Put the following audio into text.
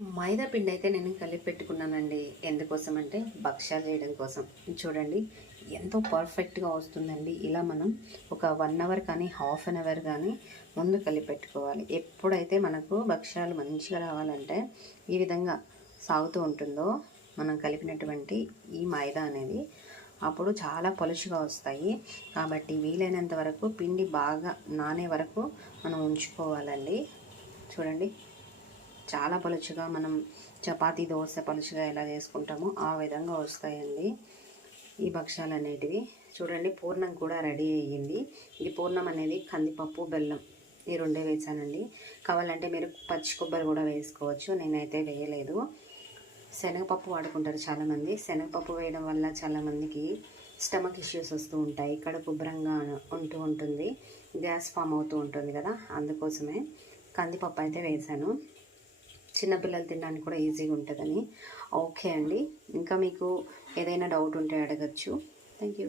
మైదా పిండి అయితే నేను కలిపి పెట్టుకున్నానండి. ఎందుకోసం అంటే భక్షాలు చేయడం కోసం. చూడండి ఎంతో పర్ఫెక్ట్గా వస్తుందండి. ఇలా మనం ఒక 1 అవర్ కానీ హాఫ్ అన్ అవర్ కానీ ముందు కలిపి పెట్టుకోవాలి. ఎప్పుడైతే మనకు భక్షాలు మంచిగా రావాలంటే ఈ విధంగా సాగుతూ ఉంటుందో మనం కలిపినటువంటి ఈ మైదా అనేది అప్పుడు చాలా పలుచగా వస్తాయి. కాబట్టి వీలైనంత వరకు పిండి బాగా నానే వరకు మనం ఉంచుకోవాలండి. చూడండి చాలా పలుచగా మనం చపాతీ దోశ పలుచగా ఎలా చేసుకుంటామో ఆ విధంగా వస్తాయండి ఈ భక్షాలు అనేటివి. చూడండి పూర్ణం కూడా రెడీ అయ్యింది. ఈ పూర్ణం అనేది కందిపప్పు బెల్లం ఈ రెండే వేసానండి. కావాలంటే మీరు పచ్చి కొబ్బరి కూడా వేసుకోవచ్చు, నేనైతే వేయలేదు. శనగపప్పు వాడుకుంటారు చాలామంది. శనగపప్పు వేయడం వల్ల చాలామందికి స్టమక్ ఇష్యూస్ వస్తూ ఉంటాయి, కడుపు ఉబ్బరంగా ఉంటుంది, గ్యాస్ ఫామ్ అవుతూ ఉంటుంది కదా, అందుకోసమే కందిపప్పు అయితే వేసాను. చిన్నపిల్లలు తినడానికి కూడా ఈజీగా ఉంటుందని. ఓకే అండి, ఇంకా మీకు ఏదైనా డౌట్ ఉంటే అడగచ్చు. Thank you.